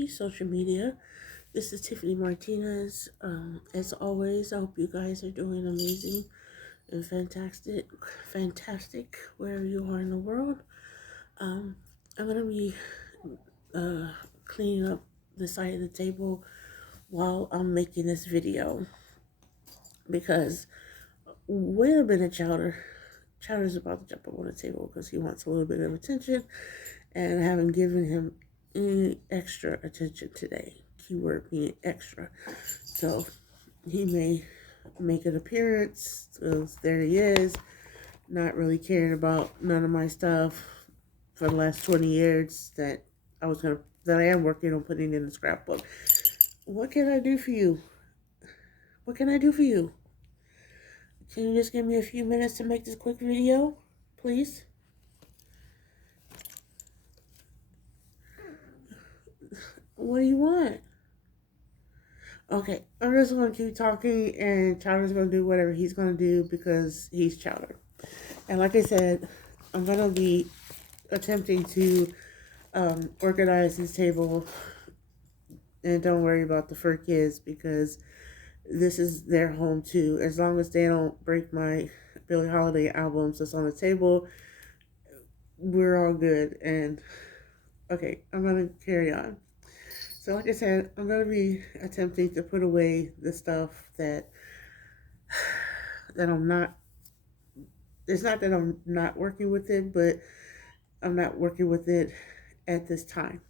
Hey, social media. This is Tiffany Martinez. As always, I hope you guys are doing amazing and fantastic wherever you are in the world. Um, I'm gonna be uh, cleaning up the side of the table while I'm making this video because wait a minute, Chowder. Chowder's about to jump up on the table because he wants a little bit of attention, and I haven't given him any extra attention today. Keyword being extra. So he may make an appearance. So there he is, not really caring about none of my stuff for the last 20 years that I am working on putting in the scrapbook. What can I do for you? What can I do for you? Can you just give me a few minutes to make this quick video, please? What do you want? Okay, I'm just going to keep talking, and Chowder's going to do whatever he's going to do because he's Chowder. And like I said, I'm going to be attempting to organize this table, and don't worry about the fur kids because this is their home too. As long as they don't break my Billie Holiday albums that's on the table, we're all good. And okay, I'm going to carry on. So like I said, I'm going to be attempting to put away the stuff that I'm not, it's not that I'm not working with it, but I'm not working with it at this time.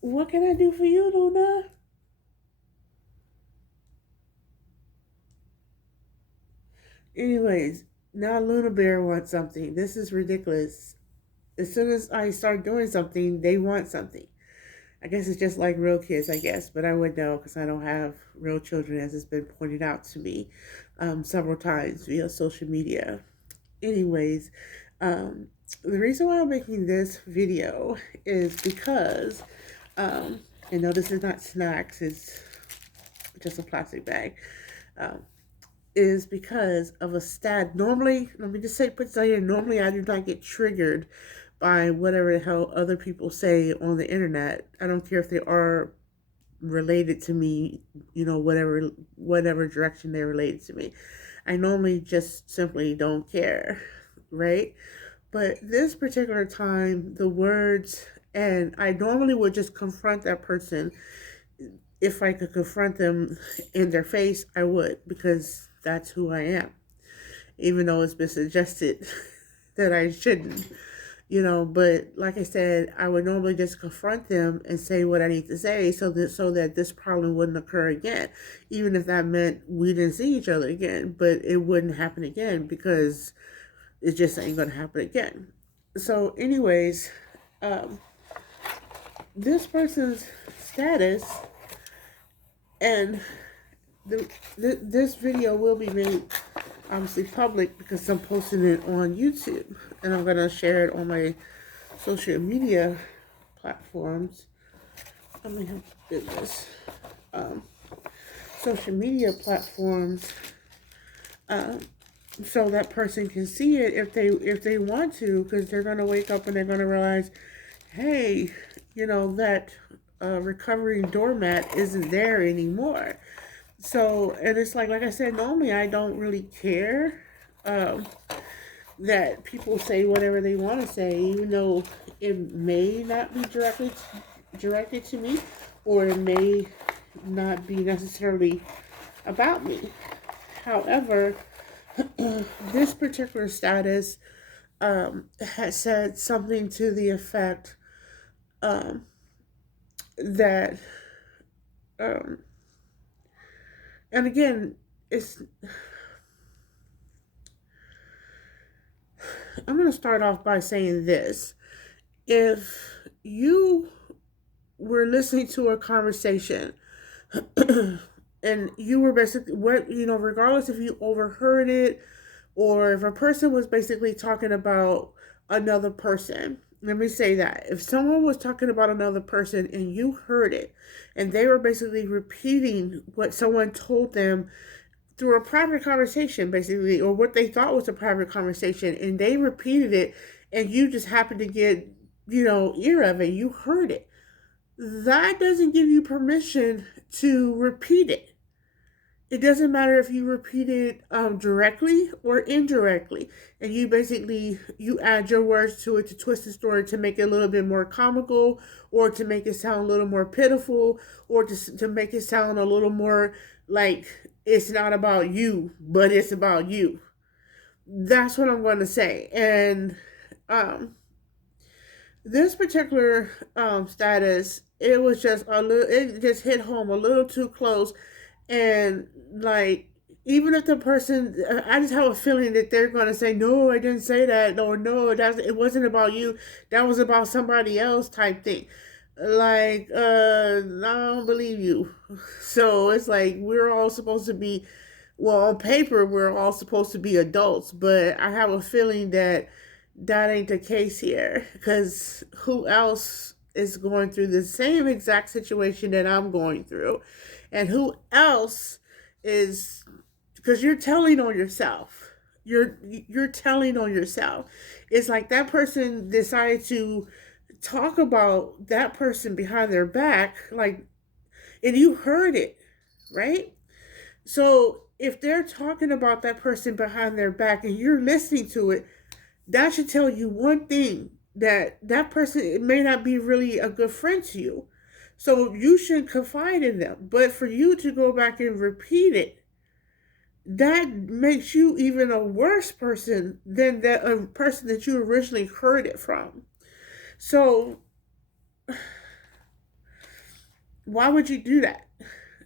What can I do for you, Luna? Anyways, now Luna Bear wants something. This is ridiculous. As soon as I start doing something, they want something. I guess it's just like real kids, I guess, but I would know because I don't have real children, as it's been pointed out to me several times via social media. Anyways, the reason why I'm making this video is because, and no, this is not snacks, it's just a plastic bag, um, is because of a stat. Normally, let me just say, put this out here, normally I do not get triggered by whatever the hell other people say on the internet. I don't care if they are related to me, whatever direction they're related to me. I normally just simply don't care, right? But this particular time, the words, and I normally would just confront that person. If I could confront them in their face, I would, because that's who I am. Even though it's been suggested that I shouldn't, but like I said, I would normally just confront them and say what I need to say so that this problem wouldn't occur again, even if that meant we didn't see each other again, but it wouldn't happen again because it just ain't gonna happen again. So anyways, this person's status, and this video will be made obviously public because I'm posting it on YouTube, and I'm gonna share it on my social media platforms. Let me have business. Social media platforms, so that person can see it if they want to, because they're gonna wake up and they're gonna realize, hey, that recovering doormat isn't there anymore. So, and it's like I said, normally I don't really care that people say whatever they want to say, even though it may not be directed to me, or it may not be necessarily about me. However, this particular status has said something to the effect that, and again, I'm going to start off by saying this. If you were listening to a conversation and you were basically, regardless if you overheard it or if a person was basically talking about another person, let me say that. If someone was talking about another person and you heard it and they were basically repeating what someone told them through a private conversation, basically, or what they thought was a private conversation, and they repeated it, and you just happened to get ear of it. You heard it. That doesn't give you permission to repeat it. It doesn't matter if you repeat it directly or indirectly, and you add your words to it to twist the story to make it a little bit more comical, or to make it sound a little more pitiful, or to make it sound a little more like it's not about you, but it's about you. That's what I'm going to say. And um, this particular status, it was just a little. It just hit home a little too close, and like, even if the person, I just have a feeling that they're going to say, no, I didn't say that, or no, it wasn't about you, that was about somebody else, type thing. Like, I don't believe you. So it's like, we're all supposed to be, well, on paper we're all supposed to be adults, but I have a feeling that that ain't the case here, because who else is going through the same exact situation that I'm going through? And who else is, because you're telling on yourself. You're telling on yourself. It's like that person decided to talk about that person behind their back, like, and you heard it, right? So if they're talking about that person behind their back and you're listening to it, that should tell you one thing, that that person may not be really a good friend to you. So you should confide in them. But for you to go back and repeat it, that makes you even a worse person than that a person that you originally heard it from. So why would you do that?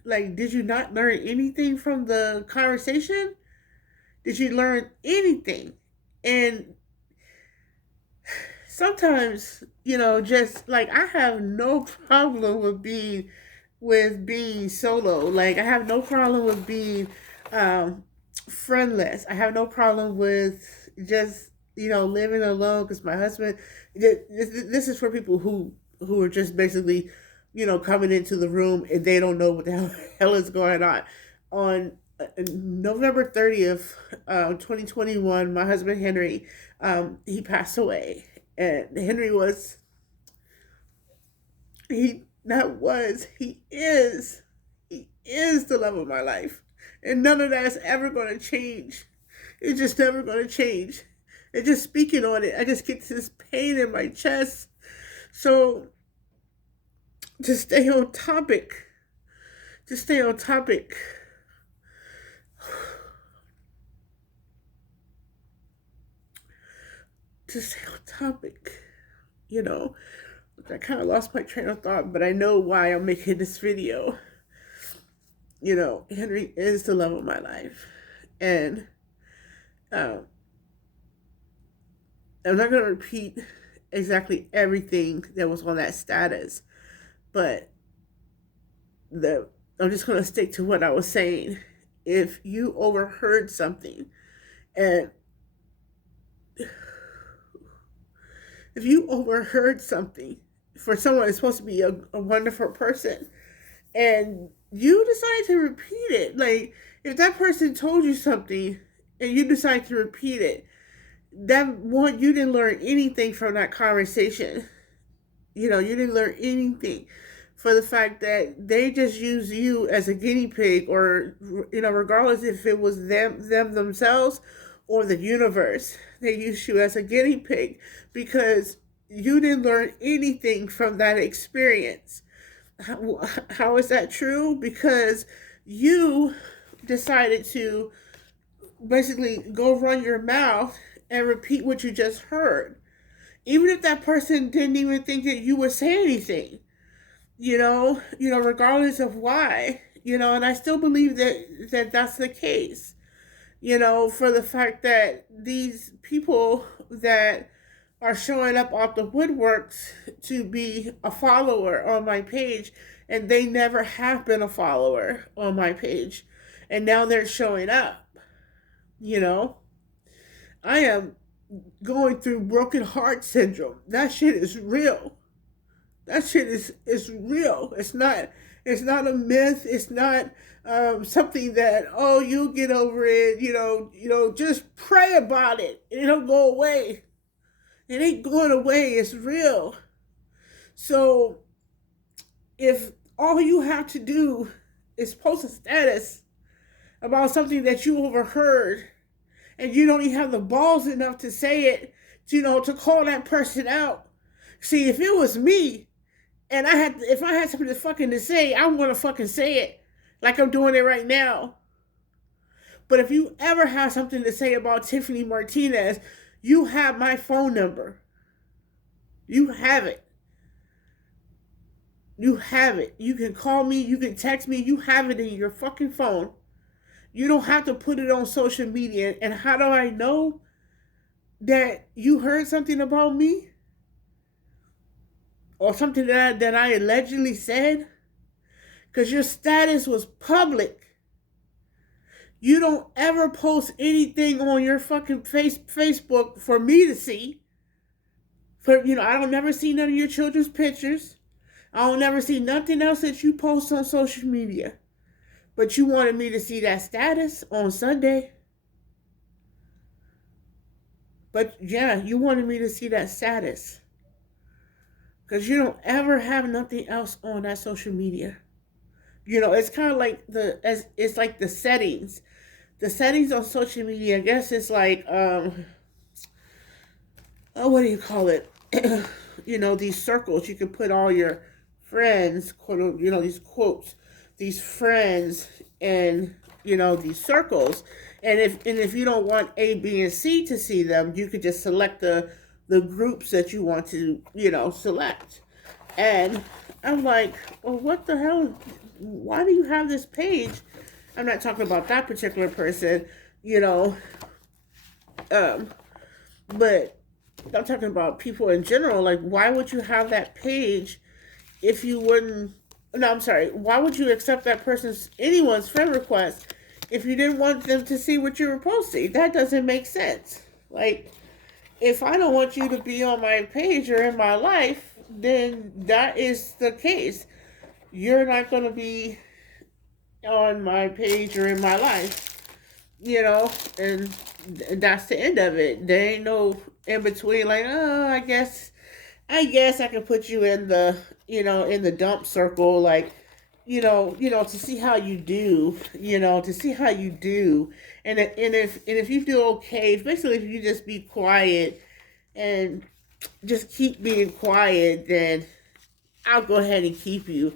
Like, did you not learn anything from the conversation? Did you learn anything? And sometimes, just like, I have no problem with being solo. Like, I have no problem with being um friendless. I have no problem with just, living alone, because my husband, this is for people who are just basically, coming into the room and they don't know what the hell is going on November 30th, 2021, my husband Henry, he passed away. And Henry was, he not was, he is the love of my life. And none of that is ever going to change. It's just never going to change. And just speaking on it, I just get this pain in my chest. So, to stay on topic, to stay on topic, to stay on topic, you know, I kind of lost my train of thought, but I know why I'm making this video. Henry is the love of my life. And um, I'm not going to repeat exactly everything that was on that status, but I'm just going to stick to what I was saying. If you overheard something, and if you overheard something for someone that's supposed to be a wonderful person, and you decide to repeat it, like, if that person told you something and you decide to repeat it, that one, you didn't learn anything from that conversation. You didn't learn anything, for the fact that they just use you as a guinea pig, or, regardless if it was them themselves or the universe, they use you as a guinea pig, because you didn't learn anything from that experience. How is that true? Because you decided to basically go run your mouth and repeat what you just heard, even if that person didn't even think that you would say anything. Regardless of why. And I still believe that that's the case. For the fact that these people that are showing up off the woodworks to be a follower on my page, and they never have been a follower on my page, and now they're showing up. I am going through broken heart syndrome. That shit is real. That shit is real. It's not a myth. It's not something that, oh, you'll get over it. Just pray about it. It'll go away. It ain't going away. It's real. So if all you have to do is post a status about something that you overheard, and you don't even have the balls enough to say it, to call that person out. See, if it was me, and if I had something to fucking to say, I'm gonna fucking say it, like I'm doing it right now. But if you ever have something to say about Tiffany Martinez, you have my phone number. You have it. You have it. You can call me, you can text me, you have it in your fucking phone. You don't have to put it on social media. And how do I know that you heard something about me? Or something that I allegedly said? Because your status was public. You don't ever post anything on your fucking Facebook for me to see. I don't never see none of your children's pictures. I don't never see nothing else that you post on social media. But you wanted me to see that status on Sunday. But yeah, you wanted me to see that status. Because you don't ever have nothing else on that social media. It's kind of like it's like the settings. The settings on social media, I guess it's like, what do you call it? These circles. You can put all your friends, quote, these quotes, these friends, and these circles. And if you don't want A, B, and C to see them, you could just select the groups that you want to select. And I'm like, well, what the hell? Why do you have this page? I'm not talking about that particular person, but I'm talking about people in general. Like, why would you have that page if you wouldn't? No, I'm sorry. Why would you accept anyone's friend request if you didn't want them to see what you were posting? That doesn't make sense. Like, if I don't want you to be on my page or in my life, then that is the case. You're not going to be on my page or in my life, and that's the end of it. There ain't no in between, like, oh, I guess I can put you in the, in the dump circle, like, to see how you do, to see how you do. And if you do okay, basically if you just be quiet and just keep being quiet, then I'll go ahead and keep you.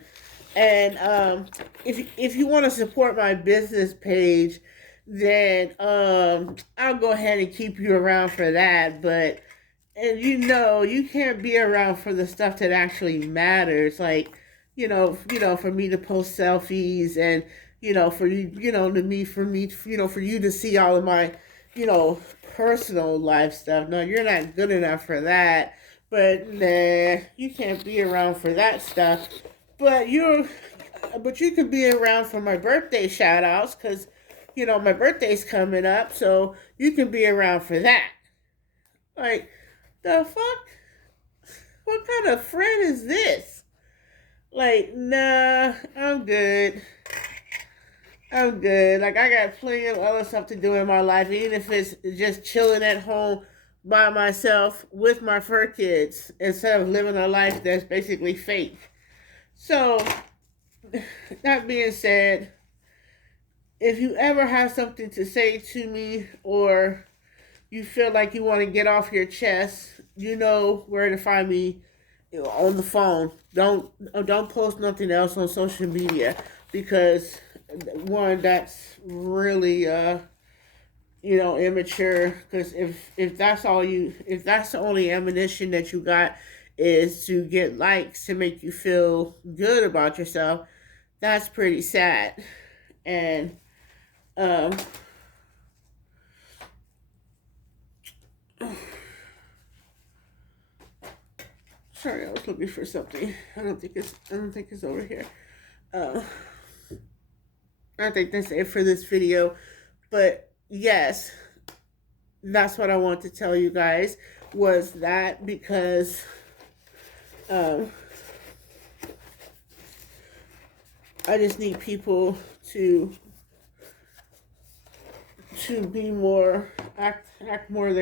And if you want to support my business page, then I'll go ahead and keep you around for that. But and you can't be around for the stuff that actually matters, like for me to post selfies, and for you for you to see all of my personal life stuff. No, you're not good enough for that. But nah, you can't be around for that stuff. But you could be around for my birthday shout outs, because my birthday's coming up, so you can be around for that. Like, the fuck? What kind of friend is this? Like, nah, I'm good. I'm good. Like, I got plenty of other stuff to do in my life, even if it's just chilling at home by myself with my fur kids, instead of living a life that's basically fake. So, that being said, if you ever have something to say to me, or you feel like you want to get off your chest, you know where to find me on the phone. Don't post nothing else on social media, because one, that's really immature. Because if that's the only ammunition that you got is to get likes to make you feel good about yourself, that's pretty sad. And sorry, I was looking for something. I don't think it's over here. I think that's it for this video. But yes, that's what I want to tell you guys, was that, because I just need people to be more, act more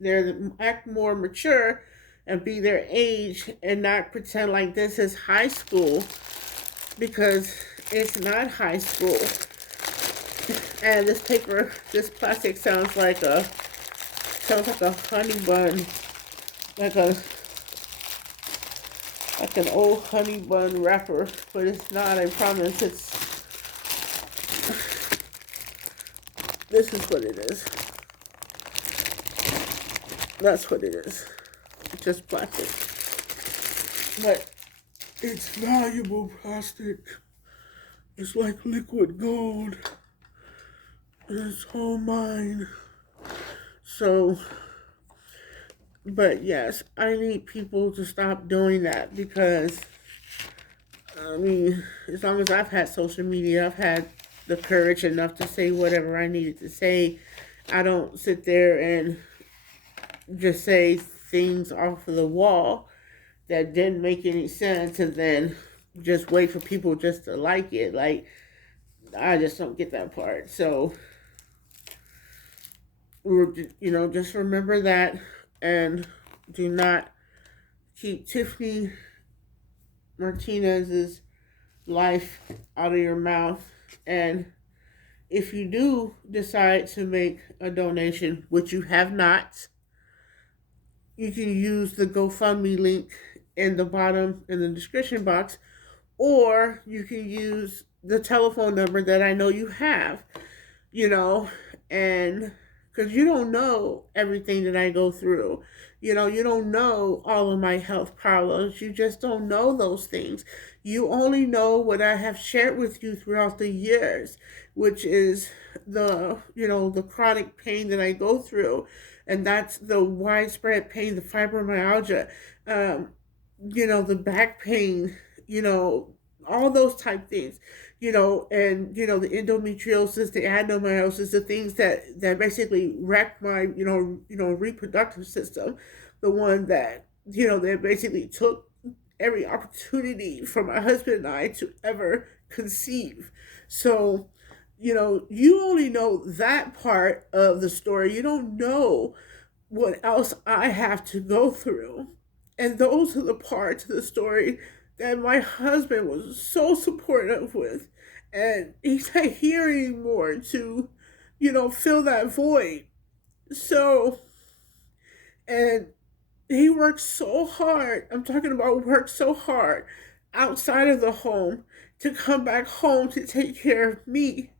They're act more mature and be their age and not pretend like this is high school because it's not high school. And this plastic sounds like a honey bun, like a like an old honey bun wrapper, but it's not. I promise. This is what it is. That's what it is. It's just plastic, but it's valuable plastic. It's like liquid gold. It's all mine. So, but yes, I need people to stop doing that because, I mean, as long as I've had social media, I've had the courage enough to say whatever I needed to say. I don't sit there and just say things off of the wall that didn't make any sense and then just wait for people just to like it. Like, I just don't get that part. So, just remember that and do not keep Tiffany Martinez's life out of your mouth. And if you do decide to make a donation, which you have not, you can use the GoFundMe link in the bottom in the description box, or you can use the telephone number that I know you have, you know, and because you don't know everything that I go through. You don't know all of my health problems. You just don't know those things. You only know what I have shared with you throughout the years, which is the chronic pain that I go through. And that's the widespread pain, the fibromyalgia, um, the back pain, you know, all those type things, and the endometriosis, the adenomyosis, the things that basically wreck my reproductive system, the one that that basically took every opportunity for my husband and I to ever conceive. So, you only know that part of the story. You don't know what else I have to go through. And those are the parts of the story that my husband was so supportive with. And he's not here anymore to, fill that void. So, and he worked so hard. I'm talking about worked so hard outside of the home to come back home to take care of me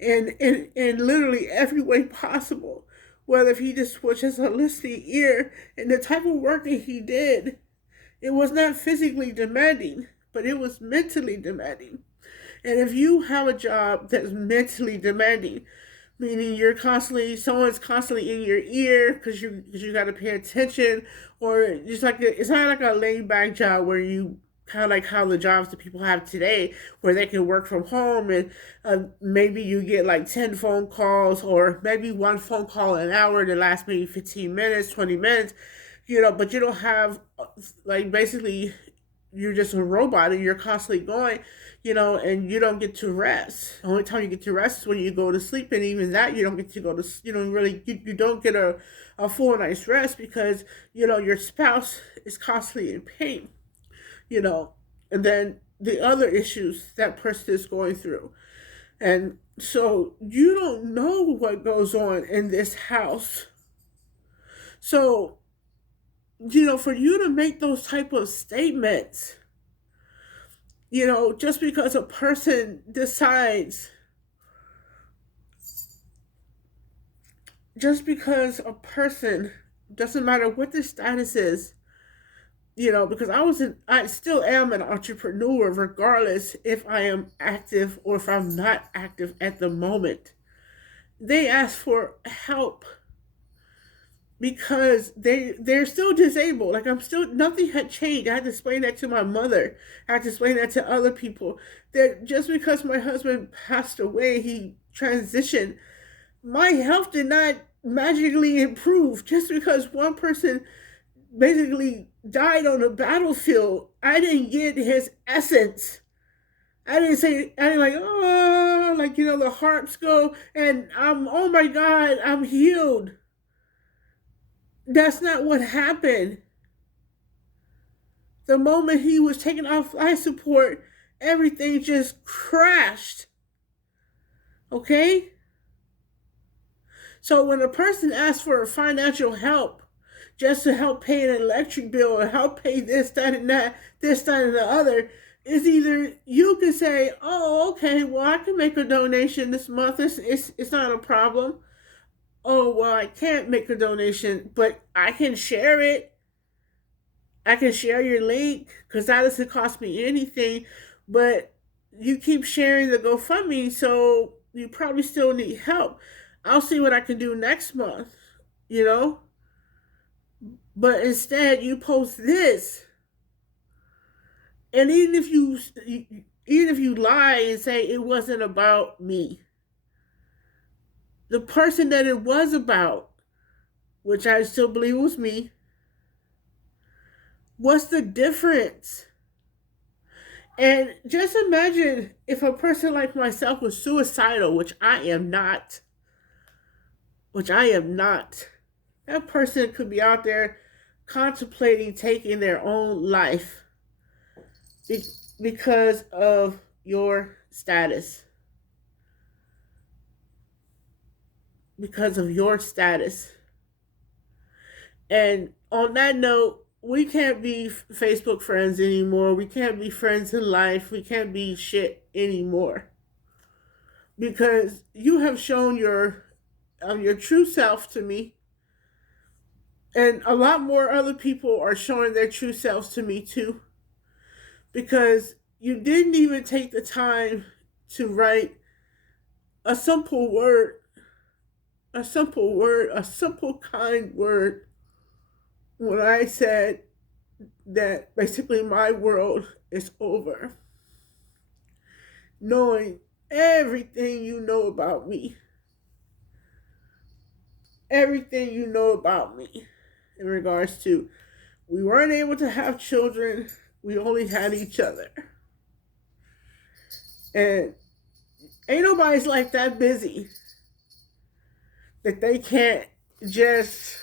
in literally every way possible. Whether if he just was just a listening ear and the type of work that he did, it was not physically demanding, but it was mentally demanding. And if you have a job that's mentally demanding, meaning someone's constantly in your ear because you got to pay attention, or just like it's not like a laid back job where you kind of like how the jobs that people have today where they can work from home and maybe you get like 10 phone calls or maybe one phone call an hour that lasts maybe 15 minutes 20 minutes, but you don't have like basically you're just a robot and you're constantly going, and you don't get to rest. The only time you get to rest is when you go to sleep, and even that you don't get to go to, you don't get a full night's rest because, your spouse is constantly in pain, you know, and then the other issues that person is going through. And so you don't know what goes on in this house. So, for you to make those type of statements, just because a person decides, just because a person, doesn't matter what their status is, because I still am an entrepreneur regardless if I am active or if I'm not active at the moment. They ask for help because they're still disabled. Like I'm still nothing had changed. I had to explain that to my mother. I had to explain that to other people. That just because my husband passed away, he transitioned. My health did not magically improve just because one person basically died on the battlefield. I didn't get his essence. I didn't like, oh, like, the harps go and oh my God, I'm healed. That's not what happened. The moment he was taken off life support, everything just crashed. Okay? So when a person asks for financial help, just to help pay an electric bill or help pay this, that, and that, this, that, and the other, is either you can say, oh, okay, well, I can make a donation this month. It's not a problem. Oh, well, I can't make a donation, but I can share it. I can share your link because that doesn't cost me anything. But you keep sharing the GoFundMe, so you probably still need help. I'll see what I can do next month, you know? But instead, you post this. And even if you lie and say it wasn't about me, the person that it was about, which I still believe was me, what's the difference? And just imagine if a person like myself was suicidal, which I am not. That person could be out there contemplating taking their own life because of your status. Because of your status. And on that note, we can't be Facebook friends anymore. We can't be friends in life. We can't be shit anymore. Because you have shown your true self to me, and a lot more other people are showing their true selves to me too. Because you didn't even take the time to write a simple word, a simple kind word when I said that basically my world is over. Knowing everything you know about me, everything you know about me in regards to we weren't able to have children, we only had each other. And ain't nobody's like that busy that they can't just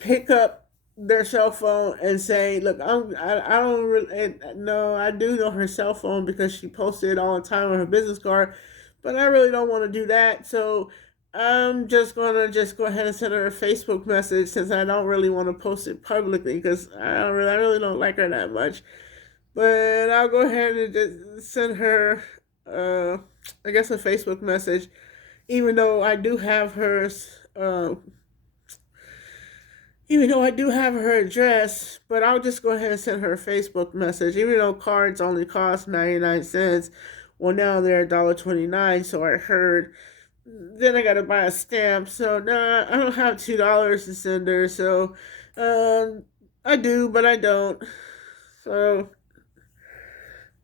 pick up their cell phone and say, "Look, I don't really no, I do know her cell phone because she posted it all the time on her business card, but I really don't want to do that. So I'm just gonna just go ahead and send her a Facebook message since I don't really want to post it publicly because I really don't like her that much. But I'll go ahead and just send her, uh, I guess, a Facebook message, even though I do have hers." Even though I do have her address, but I'll just go ahead and send her a Facebook message. Even though cards only cost 99 cents, well, now they're $1.29, so I heard. Then I gotta buy a stamp, so nah, I don't have $2 to send her, so I do, but I don't. So,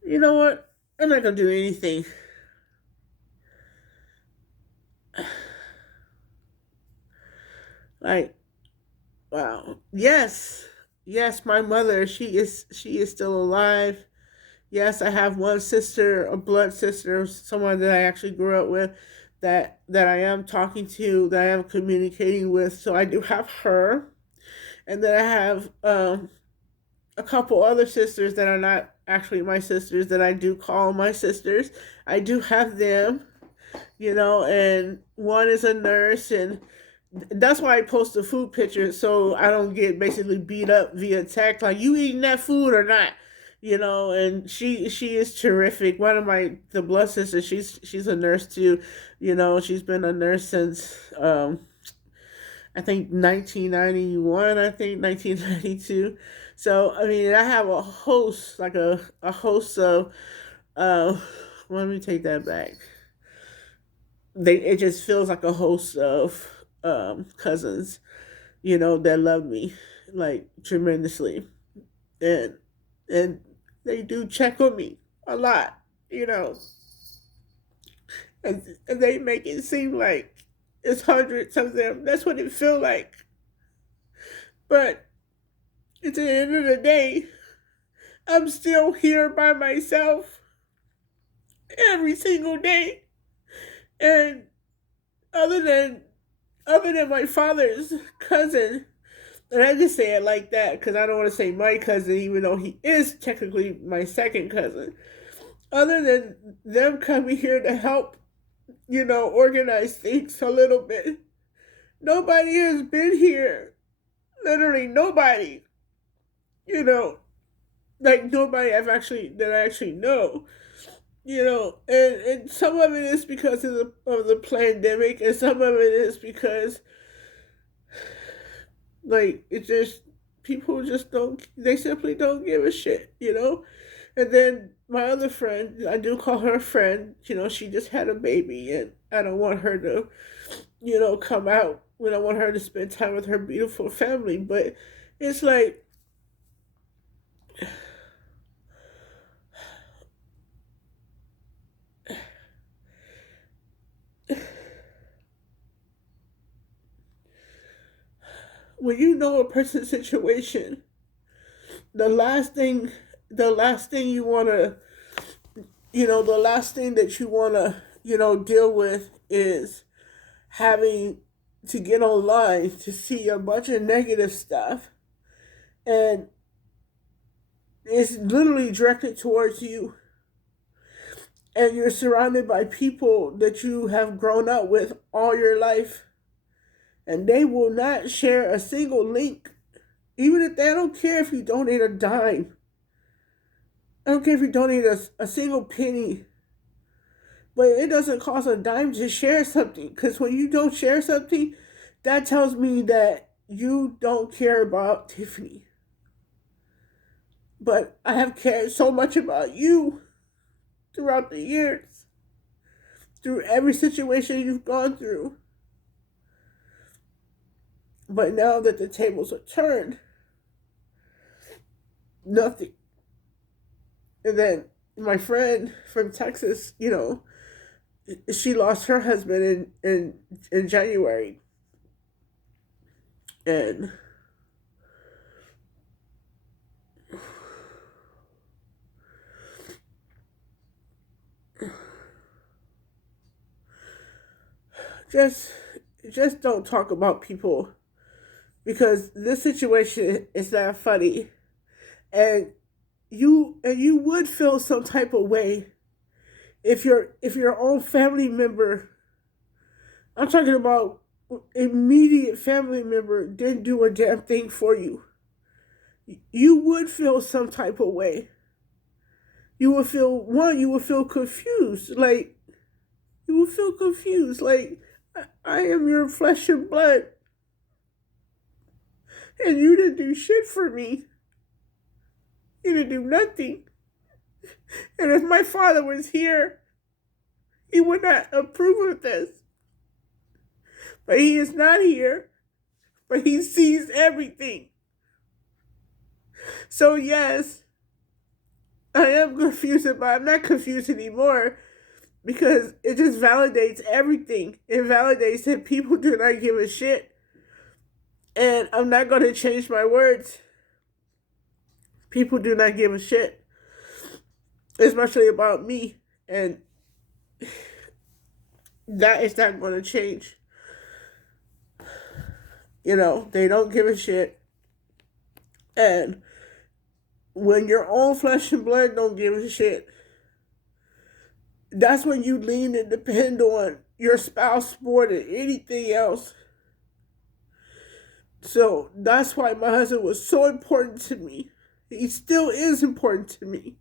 you know what? I'm not gonna do anything. Like, wow. Yes, my mother, she is still alive. Yes, I have one sister, a blood sister, someone that I actually grew up with, that I am talking to, that I am communicating with. So I do have her, and then I have a couple other sisters that are not actually my sisters that I do call my sisters. I do have them, and one is a nurse, and that's why I post the food pictures so I don't get basically beat up via text like you eating that food or not, and she is terrific. One of my the blood sisters, she's a nurse too, she's been a nurse since I think 1991, I think 1992. So I mean I have a host, like a host of uh let me take that back. It just feels like a host of cousins, that love me like tremendously, and and they do check on me a lot, and they make it seem like it's hundreds of them. That's what it feel like. But at the end of the day, I'm still here by myself every single day, and other than other than my father's cousin, and I just say it like that because I don't want to say my cousin, even though he is technically my second cousin. Other than them coming here to help, organize things a little bit, nobody has been here. Literally nobody. You know, like nobody that I actually know. And some of it is because of the pandemic, and some of it is because like it just people just don't they simply don't give a shit. And then my other friend, I do call her a friend, she just had a baby, and I don't want her to, come out when I want her to spend time with her beautiful family. But it's like when you know a person's situation, the last thing you want to the last thing that you want to deal with is having to get online to see a bunch of negative stuff, and it's literally directed towards you, and you're surrounded by people that you have grown up with all your life, and they will not share a single link, even if they don't care if you donate a dime. I don't care if you donate a single penny, but it doesn't cost a dime to share something, because when you don't share something, that tells me that you don't care about Tiffany. But I have cared so much about you throughout the years, through every situation you've gone through. But now that the tables are turned, nothing. And then my friend from Texas, she lost her husband in January. And just just don't talk about people, because this situation is not funny. And you would feel some type of way if your own family member, I'm talking about immediate family member, didn't do a damn thing for you. You would feel some type of way. You would feel confused. Like, you would feel confused. Like, I am your flesh and blood, and you didn't do shit for me. You didn't do nothing. And if my father was here, he would not approve of this. But he is not here. But he sees everything. So yes, I am confused, but I'm not confused anymore, because it just validates everything. It validates that people do not give a shit. And I'm not going to change my words. People do not give a shit, especially about me. And that is not going to change. They don't give a shit. And when your own flesh and blood don't give a shit, that's when you lean and depend on your spouse more than anything else. So that's why my husband was so important to me. He still is important to me.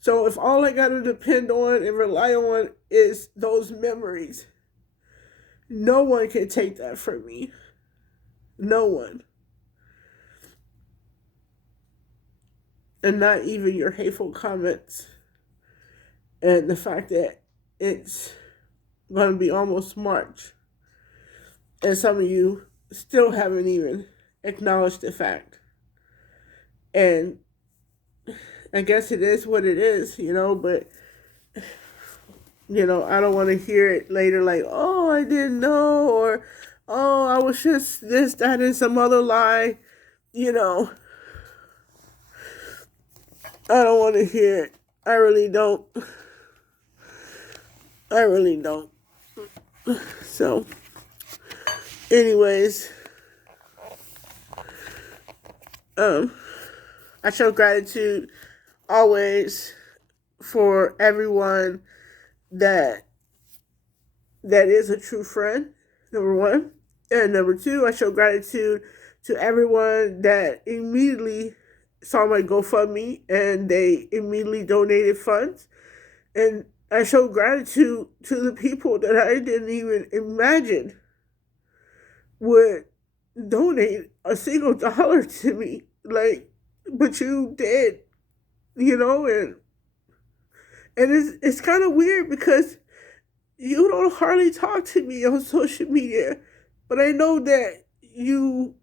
So if all I got to depend on and rely on is those memories, no one can take that from me. No one. And not even your hateful comments. And the fact that it's going to be almost March, and some of you still haven't even acknowledged the fact. And I guess it is what it is, but I don't want to hear it later like, oh, I didn't know, or oh, I was just this, that, and some other lie. I don't want to hear it. I really don't. I really don't. So Anyways, I show gratitude always for everyone that is a true friend, number one. And number two, I show gratitude to everyone that immediately saw my GoFundMe and they immediately donated funds. And I show gratitude to the people that I didn't even imagine would donate a single dollar to me. Like, but you did, and it's kind of weird because you don't hardly talk to me on social media, but I know that you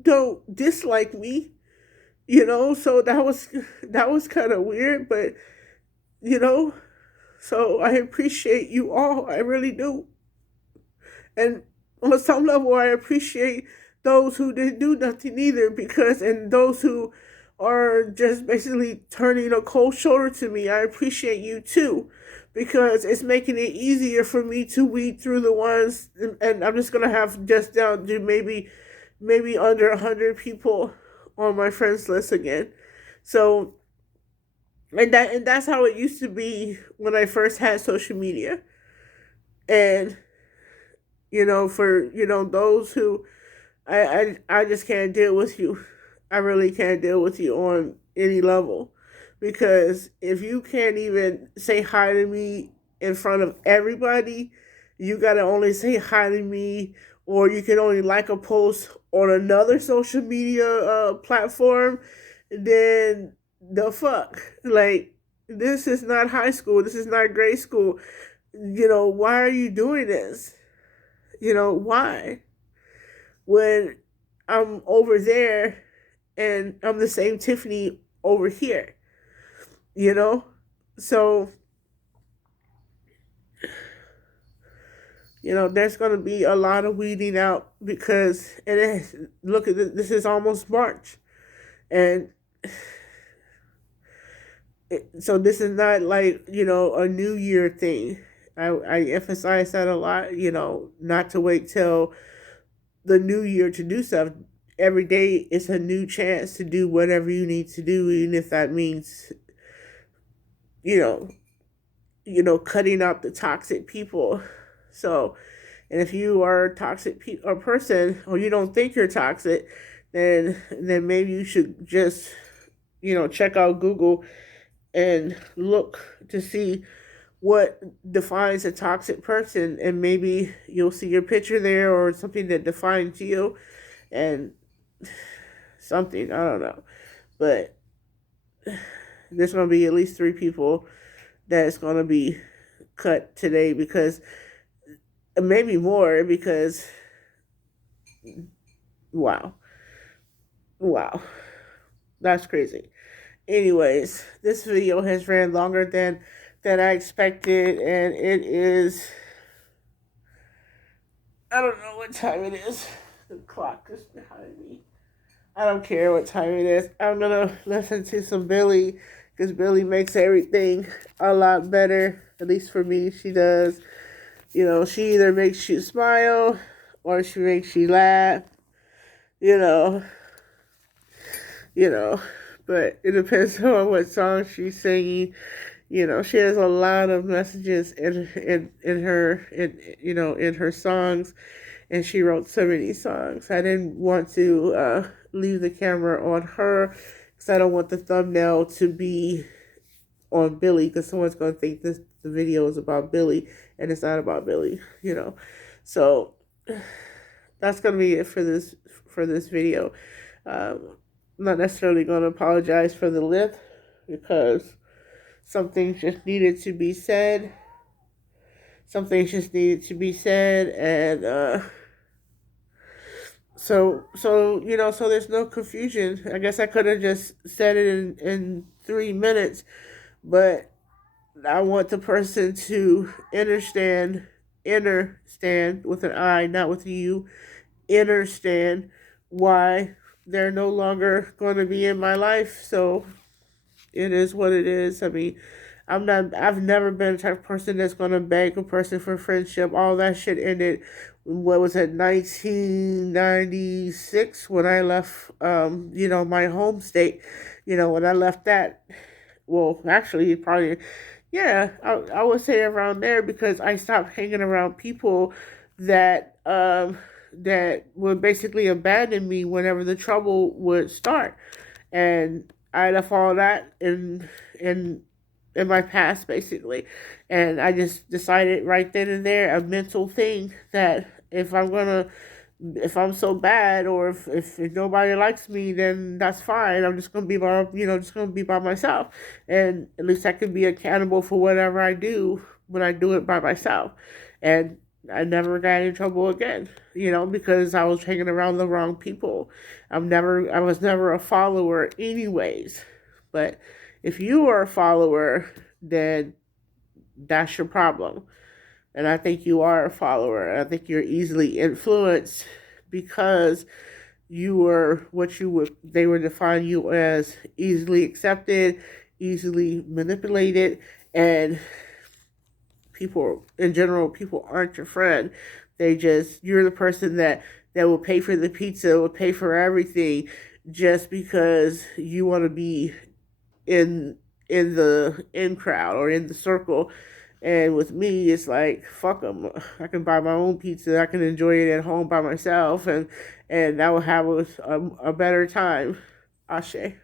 don't dislike me, so that was kind of weird, but you know, so I appreciate you all. I really do. And on some level, I appreciate those who didn't do nothing either, and those who are just basically turning a cold shoulder to me. I appreciate you too, because it's making it easier for me to weed through the ones, and I'm just gonna have just down to maybe under 100 people on my friends list again. So, and that's how it used to be when I first had social media, and for those who I just can't deal with you. I really can't deal with you on any level, because if you can't even say hi to me in front of everybody, you gotta only say hi to me, or you can only like a post on another social media platform. Then the fuck, like, this is not high school. This is not grade school. Why are you doing this? Why? When I'm over there and I'm the same Tiffany over here, you know? So, there's going to be a lot of weeding out, because look at this is almost March. And so this is not like, a New Year thing. I emphasize that a lot, not to wait till the new year to do stuff. Every day is a new chance to do whatever you need to do, even if that means, you know, cutting out the toxic people. So, and if you are a toxic a person, or you don't think you're toxic, then maybe you should just, check out Google and look to see what defines a toxic person, and maybe you'll see your picture there, or something that defines you, and something, I don't know. But there's going to be at least 3 people that's going to be cut today, because maybe more, because wow, wow, that's crazy. Anyways, this video has ran longer than I expected, and it is, I don't know what time it is. The clock is behind me. I don't care what time it is. I'm gonna listen to some Billy, because Billy makes everything a lot better. At least for me, she does. She either makes you smile or she makes you laugh. You know, you know. But it depends on what song she's singing. She has a lot of messages in her songs, and she wrote so many songs. I didn't want to leave the camera on her, because I don't want the thumbnail to be on Billy, because someone's going to think the video is about Billy, and it's not about Billy. So that's going to be it for this video. I'm not necessarily going to apologize for the lip, because some things just needed to be said. And so there's no confusion. I guess I could have just said it in 3 minutes, but I want the person to understand with an I, not with a U, understand why they're no longer going to be in my life. So it is what it is. I mean, I've never been the type of person that's going to beg a person for friendship. All that shit ended what was it, 1996, when I left, my home state. When I left that, well, actually, probably, yeah, I would say around there, because I stopped hanging around people that would basically abandon me whenever the trouble would start. And I left all that in in my past, basically. And I just decided right then and there, a mental thing, that if I'm so bad, or if nobody likes me, then that's fine. I'm just gonna be just gonna be by myself, and at least I can be accountable for whatever I do when I do it by myself. And I never got in trouble again, because I was hanging around the wrong people. I was never a follower, anyways. But if you are a follower, then that's your problem. And I think you are a follower. I think you're easily influenced, because you were what you would they would define you as: easily accepted, easily manipulated. And people in general, people aren't your friend. You're the person that will pay for the pizza, will pay for everything, just because you want to be in the in crowd, or in the circle. And with me, it's like, fuck them. I can buy my own pizza. I can enjoy it at home by myself, and I will have a better time. Ashe.